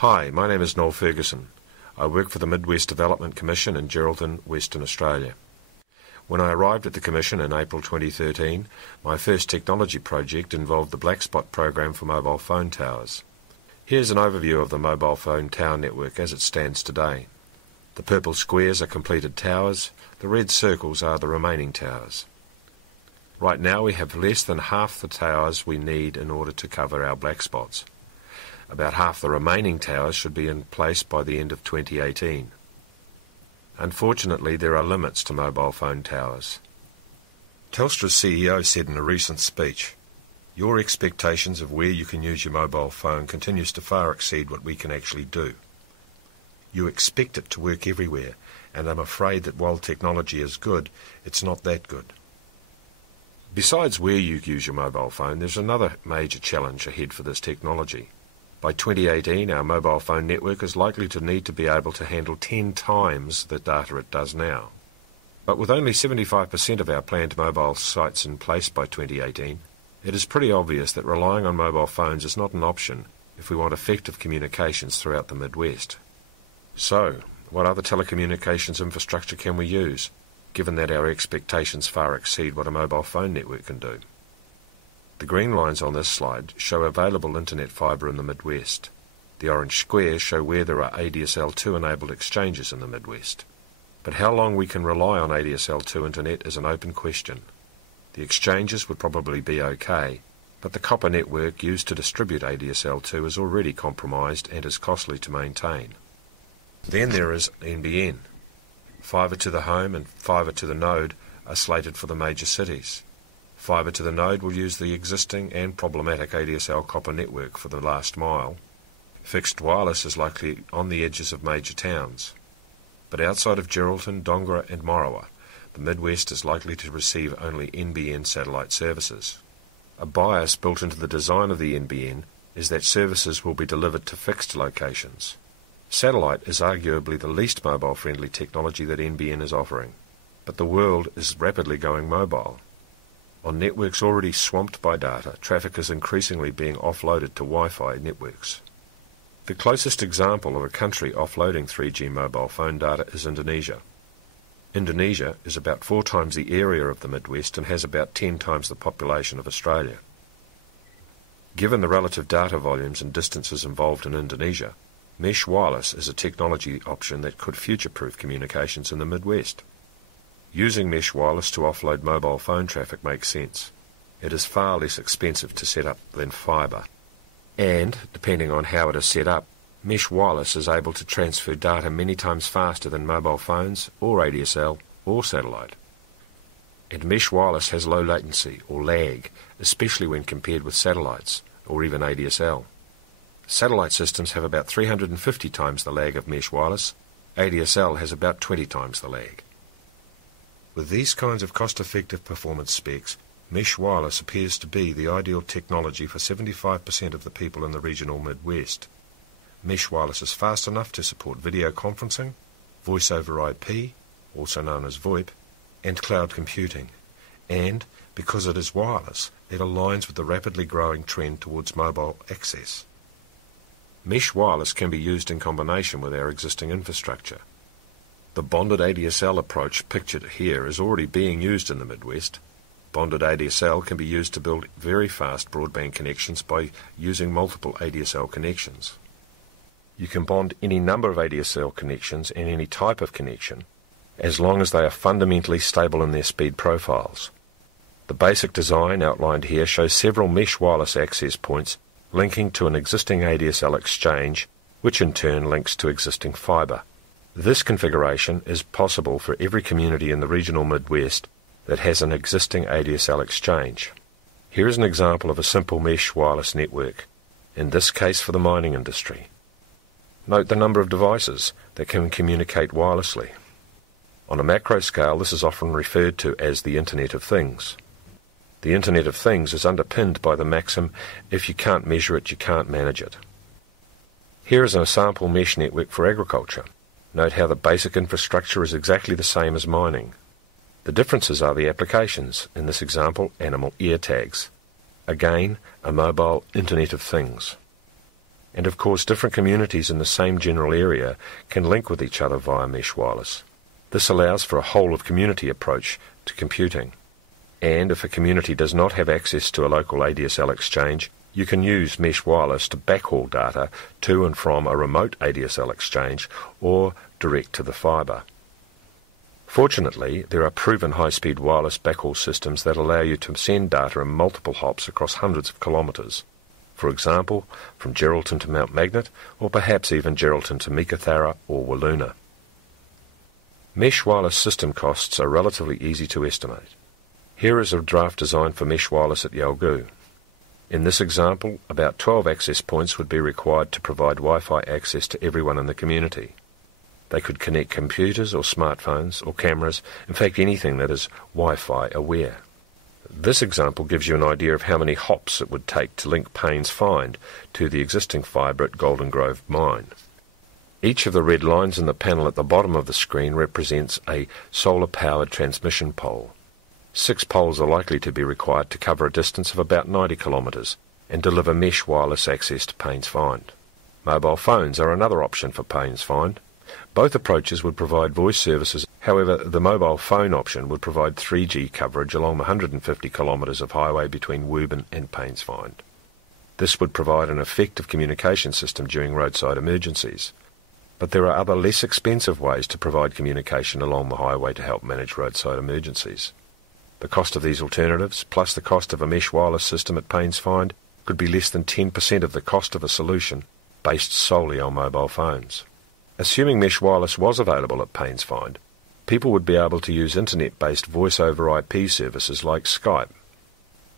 Hi, my name is Noel Ferguson. I work for the Midwest Development Commission in Geraldton, Western Australia. When I arrived at the Commission in April 2013, my first technology project involved the Black Spot program for mobile phone towers. Here's an overview of the mobile phone tower network as it stands today. The purple squares are completed towers, the red circles are the remaining towers. Right now we have less than half the towers we need in order to cover our black spots. About half the remaining towers should be in place by the end of 2018. Unfortunately, there are limits to mobile phone towers. Telstra's CEO said in a recent speech, "Your expectations of where you can use your mobile phone continues to far exceed what we can actually do. You expect it to work everywhere, and I'm afraid that while technology is good, it's not that good." Besides where you use your mobile phone, there's another major challenge ahead for this technology. By 2018, our mobile phone network is likely to need to be able to handle 10 times the data it does now. But with only 75% of our planned mobile sites in place by 2018, it is pretty obvious that relying on mobile phones is not an option if we want effective communications throughout the Midwest. So, what other telecommunications infrastructure can we use, given that our expectations far exceed what a mobile phone network can do? The green lines on this slide show available internet fibre in the Midwest. The orange squares show where there are ADSL2 enabled exchanges in the Midwest. But how long we can rely on ADSL2 internet is an open question. The exchanges would probably be okay, but the copper network used to distribute ADSL2 is already compromised and is costly to maintain. Then there is NBN. Fibre to the home and fibre to the node are slated for the major cities. Fibre to the node will use the existing and problematic ADSL copper network for the last mile. Fixed wireless is likely on the edges of major towns. But outside of Geraldton, Dongara and Morawa, the Midwest is likely to receive only NBN satellite services. A bias built into the design of the NBN is that services will be delivered to fixed locations. Satellite is arguably the least mobile-friendly technology that NBN is offering, but the world is rapidly going mobile. On networks already swamped by data, traffic is increasingly being offloaded to Wi-Fi networks. The closest example of a country offloading 3G mobile phone data is Indonesia. Indonesia is about 4 times the area of the Midwest and has about 10 times the population of Australia. Given the relative data volumes and distances involved in Indonesia, mesh wireless is a technology option that could future-proof communications in the Midwest. Using mesh wireless to offload mobile phone traffic makes sense. It is far less expensive to set up than fibre. And, depending on how it is set up, mesh wireless is able to transfer data many times faster than mobile phones or ADSL or satellite. And mesh wireless has low latency or lag, especially when compared with satellites or even ADSL. Satellite systems have about 350 times the lag of mesh wireless. ADSL has about 20 times the lag. With these kinds of cost-effective performance specs, mesh wireless appears to be the ideal technology for 75% of the people in the regional Midwest. Mesh wireless is fast enough to support video conferencing, voice over IP, also known as VoIP, and cloud computing. And, because it is wireless, it aligns with the rapidly growing trend towards mobile access. Mesh wireless can be used in combination with our existing infrastructure. The bonded ADSL approach pictured here is already being used in the Midwest. Bonded ADSL can be used to build very fast broadband connections by using multiple ADSL connections. You can bond any number of ADSL connections and any type of connection, as long as they are fundamentally stable in their speed profiles. The basic design outlined here shows several mesh wireless access points linking to an existing ADSL exchange, which in turn links to existing fibre. This configuration is possible for every community in the regional Midwest that has an existing ADSL exchange. Here is an example of a simple mesh wireless network, in this case for the mining industry. Note the number of devices that can communicate wirelessly. On a macro scale, this is often referred to as the Internet of Things. The Internet of Things is underpinned by the maxim, if you can't measure it, you can't manage it. Here is a sample mesh network for agriculture. Note how the basic infrastructure is exactly the same as mining. The differences are the applications, in this example, animal ear tags. Again, a mobile Internet of Things. And of course, different communities in the same general area can link with each other via mesh wireless. This allows for a whole-of-community approach to computing. And if a community does not have access to a local ADSL exchange, you can use mesh wireless to backhaul data to and from a remote ADSL exchange or direct to the fibre. Fortunately, there are proven high-speed wireless backhaul systems that allow you to send data in multiple hops across hundreds of kilometres. For example, from Geraldton to Mount Magnet, or perhaps even Geraldton to Meekatharra or Walloona. Mesh wireless system costs are relatively easy to estimate. Here is a draft design for mesh wireless at Yalgoo. In this example, about 12 access points would be required to provide Wi-Fi access to everyone in the community. They could connect computers or smartphones or cameras, in fact anything that is Wi-Fi aware. This example gives you an idea of how many hops it would take to link Paynes Find to the existing fibre at Golden Grove Mine. Each of the red lines in the panel at the bottom of the screen represents a solar-powered transmission pole. 6 poles are likely to be required to cover a distance of about 90 kilometres and deliver mesh wireless access to Paynes Find. Mobile phones are another option for Paynes Find. Both approaches would provide voice services. However, the mobile phone option would provide 3G coverage along the 150 kilometres of highway between Woburn and Paynes Find. This would provide an effective communication system during roadside emergencies. But there are other less expensive ways to provide communication along the highway to help manage roadside emergencies. The cost of these alternatives, plus the cost of a mesh wireless system at Paynes Find, could be less than 10% of the cost of a solution based solely on mobile phones. Assuming mesh wireless was available at Paynes Find, people would be able to use internet-based voice-over-IP services like Skype.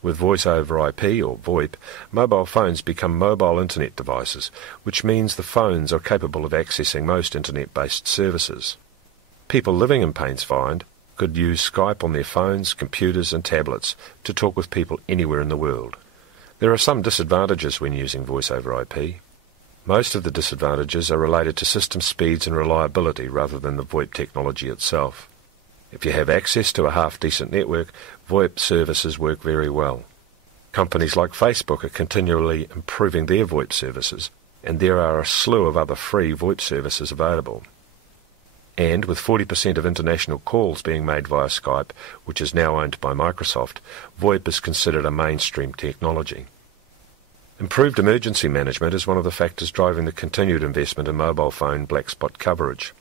With voice-over-IP or VoIP, mobile phones become mobile internet devices, which means the phones are capable of accessing most internet-based services. People living in Paynes Find could use Skype on their phones, computers and tablets to talk with people anywhere in the world. There are some disadvantages when using voice-over-IP. Most of the disadvantages are related to system speeds and reliability rather than the VoIP technology itself. If you have access to a half-decent network, VoIP services work very well. Companies like Facebook are continually improving their VoIP services, and there are a slew of other free VoIP services available. And with 40% of international calls being made via Skype, which is now owned by Microsoft, VoIP is considered a mainstream technology. Improved emergency management is one of the factors driving the continued investment in mobile phone black spot coverage.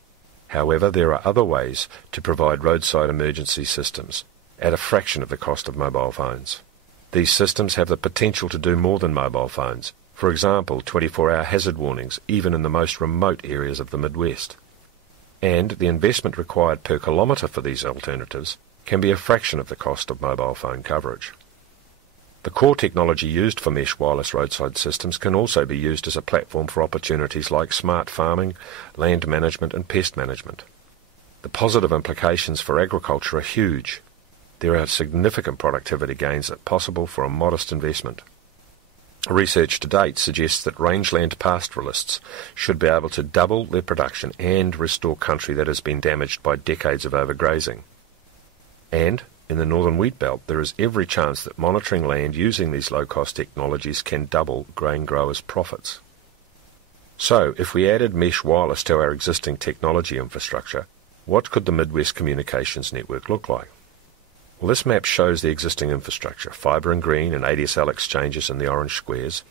However, there are other ways to provide roadside emergency systems at a fraction of the cost of mobile phones. These systems have the potential to do more than mobile phones. For example, 24-hour hazard warnings, even in the most remote areas of the Midwest. And the investment required per kilometre for these alternatives can be a fraction of the cost of mobile phone coverage. The core technology used for mesh wireless roadside systems can also be used as a platform for opportunities like smart farming, land management and pest management. The positive implications for agriculture are huge. There are significant productivity gains possible for a modest investment. Research to date suggests that rangeland pastoralists should be able to double their production and restore country that has been damaged by decades of overgrazing. And in the northern wheat belt, there is every chance that monitoring land using these low-cost technologies can double grain growers' profits. So, if we added mesh wireless to our existing technology infrastructure, what could the Midwest Communications Network look like? Well, this map shows the existing infrastructure, fibre in green and ADSL exchanges in the orange squares.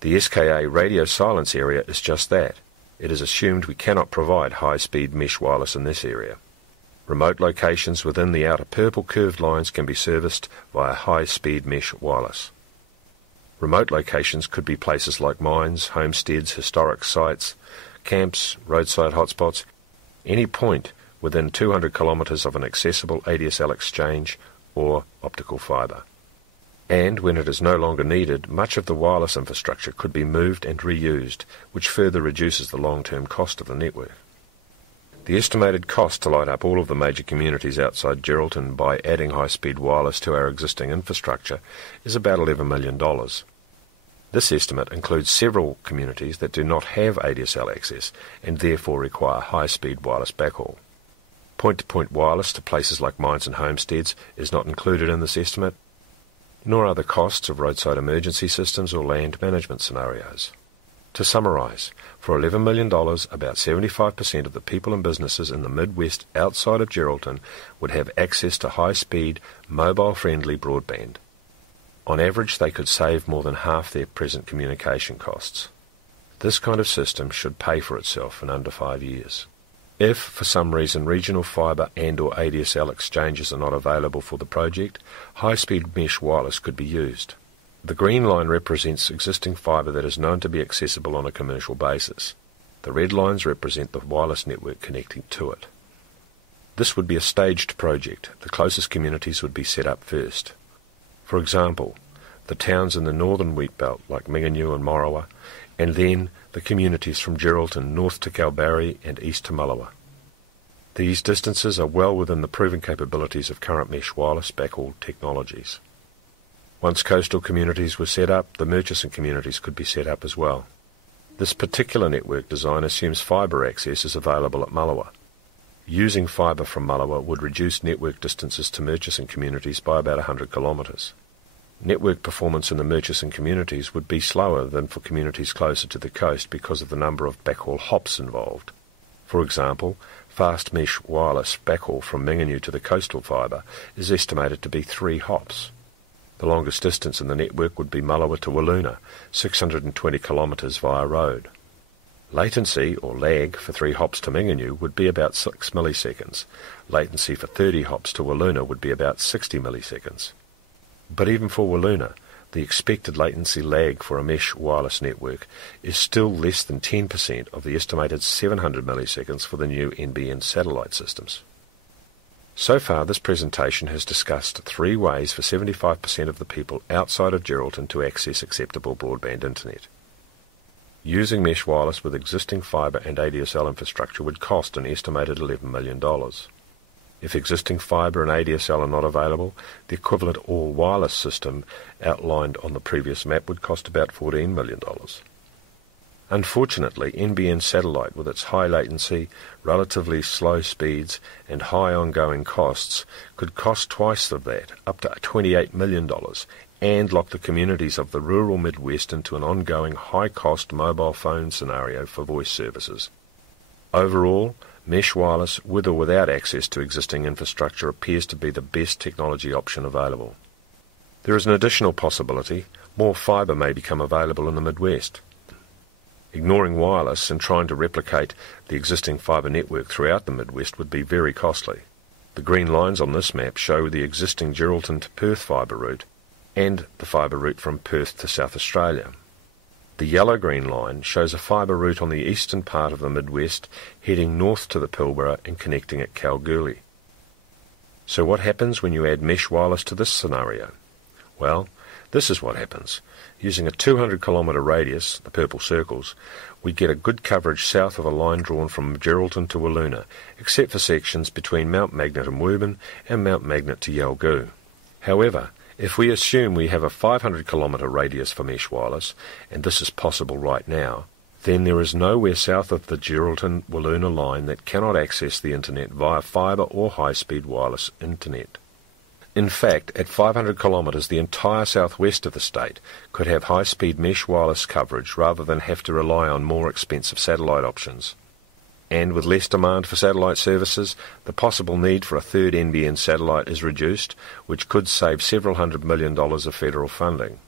The SKA radio silence area is just that. It is assumed we cannot provide high-speed mesh wireless in this area. Remote locations within the outer purple curved lines can be serviced via high-speed mesh wireless. Remote locations could be places like mines, homesteads, historic sites, camps, roadside hotspots, any point within 200 kilometres of an accessible ADSL exchange or optical fibre. And when it is no longer needed, much of the wireless infrastructure could be moved and reused, which further reduces the long-term cost of the network. The estimated cost to light up all of the major communities outside Geraldton by adding high-speed wireless to our existing infrastructure is about $11 million. This estimate includes several communities that do not have ADSL access and therefore require high-speed wireless backhaul. Point-to-point wireless to places like mines and homesteads is not included in this estimate, nor are the costs of roadside emergency systems or land management scenarios. To summarise, for $11 million, about 75% of the people and businesses in the Midwest outside of Geraldton would have access to high-speed, mobile-friendly broadband. On average, they could save more than half their present communication costs. This kind of system should pay for itself in under 5 years. If, for some reason, regional fibre and/or ADSL exchanges are not available for the project, high-speed mesh wireless could be used. The green line represents existing fibre that is known to be accessible on a commercial basis. The red lines represent the wireless network connecting to it. This would be a staged project. The closest communities would be set up first. For example, the towns in the northern wheat belt like Minganyu and Morawa, and then the communities from Geraldton north to Kalbarri and east to Mullawa. These distances are well within the proven capabilities of current mesh wireless backhaul technologies. Once coastal communities were set up, the Murchison communities could be set up as well. This particular network design assumes fibre access is available at Mullawa. Using fibre from Mullawa would reduce network distances to Murchison communities by about 100 kilometres. Network performance in the Murchison communities would be slower than for communities closer to the coast because of the number of backhaul hops involved. For example, fast mesh wireless backhaul from Minganyu to the coastal fibre is estimated to be 3 hops. The longest distance in the network would be Mullawa to Wiluna, 620 kilometres via road. Latency, or lag, for 3 hops to Minganyu would be about 6 milliseconds. Latency for 30 hops to Wiluna would be about 60 milliseconds. But even for Wiluna, the expected latency lag for a mesh wireless network is still less than 10% of the estimated 700 milliseconds for the new NBN satellite systems. So far, this presentation has discussed 3 ways for 75% of the people outside of Geraldton to access acceptable broadband internet. Using mesh wireless with existing fibre and ADSL infrastructure would cost an estimated $11 million. If existing fibre and ADSL are not available, the equivalent all-wireless system outlined on the previous map would cost about $14 million. Unfortunately, NBN satellite, with its high latency, relatively slow speeds and high ongoing costs, could cost twice of that, up to $28 million, and lock the communities of the rural Midwest into an ongoing high-cost mobile phone scenario for voice services. Overall, mesh wireless, with or without access to existing infrastructure, appears to be the best technology option available. There is an additional possibility: more fibre may become available in the Midwest. Ignoring wireless and trying to replicate the existing fibre network throughout the Midwest would be very costly. The green lines on this map show the existing Geraldton to Perth fibre route and the fibre route from Perth to South Australia. The yellow-green line shows a fibre route on the eastern part of the Midwest heading north to the Pilbara and connecting at Kalgoorlie. So what happens when you add mesh wireless to this scenario? Well, this is what happens. Using a 200-kilometre radius, the purple circles, we get a good coverage south of a line drawn from Geraldton to Wiluna, except for sections between Mount Magnet and Woburn and Mount Magnet to Yalgoo. However, if we assume we have a 500-kilometre radius for mesh wireless, and this is possible right now, then there is nowhere south of the Geraldton-Wiluna line that cannot access the internet via fibre or high-speed wireless internet. In fact, at 500 kilometres, the entire southwest of the state could have high-speed mesh wireless coverage rather than have to rely on more expensive satellite options. And with less demand for satellite services, the possible need for a third NBN satellite is reduced, which could save several $100 million of federal funding.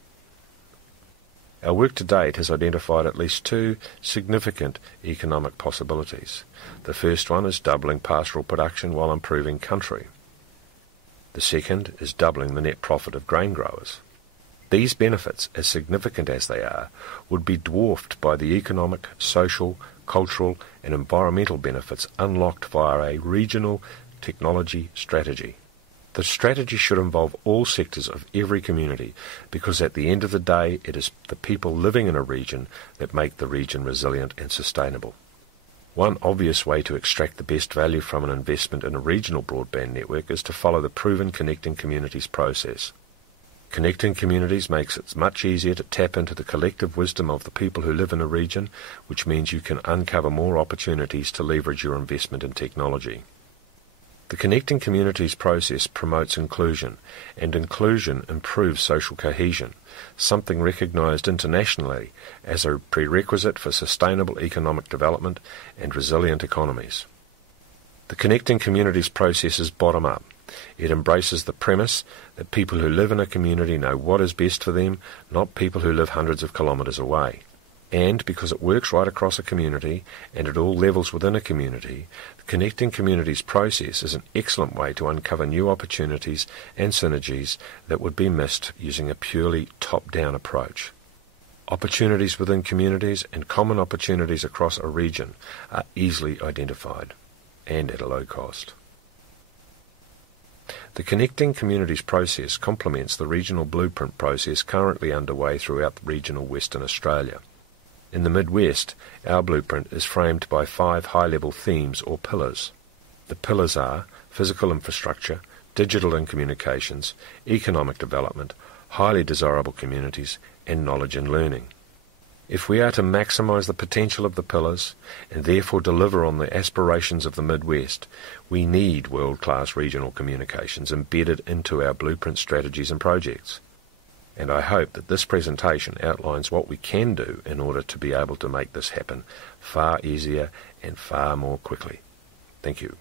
Our work to date has identified at least 2 significant economic possibilities. The first one is doubling pastoral production while improving country. The second is doubling the net profit of grain growers. These benefits, as significant as they are, would be dwarfed by the economic, social, cultural and environmental benefits unlocked via a regional technology strategy. The strategy should involve all sectors of every community, because at the end of the day it is the people living in a region that make the region resilient and sustainable. One obvious way to extract the best value from an investment in a regional broadband network is to follow the proven Connecting Communities process. Connecting communities makes it much easier to tap into the collective wisdom of the people who live in a region, which means you can uncover more opportunities to leverage your investment in technology. The Connecting Communities process promotes inclusion, and inclusion improves social cohesion, something recognised internationally as a prerequisite for sustainable economic development and resilient economies. The Connecting Communities process is bottom-up. It embraces the premise that people who live in a community know what is best for them, not people who live hundreds of kilometres away. And because it works right across a community and at all levels within a community, the Connecting Communities process is an excellent way to uncover new opportunities and synergies that would be missed using a purely top-down approach. Opportunities within communities and common opportunities across a region are easily identified and at a low cost. The Connecting Communities process complements the regional blueprint process currently underway throughout regional Western Australia. In the Midwest, our blueprint is framed by 5 high-level themes or pillars. The pillars are physical infrastructure, digital and communications, economic development, highly desirable communities, and knowledge and learning. If we are to maximise the potential of the pillars and therefore deliver on the aspirations of the Midwest, we need world-class regional communications embedded into our blueprint strategies and projects. And I hope that this presentation outlines what we can do in order to be able to make this happen far easier and far more quickly. Thank you.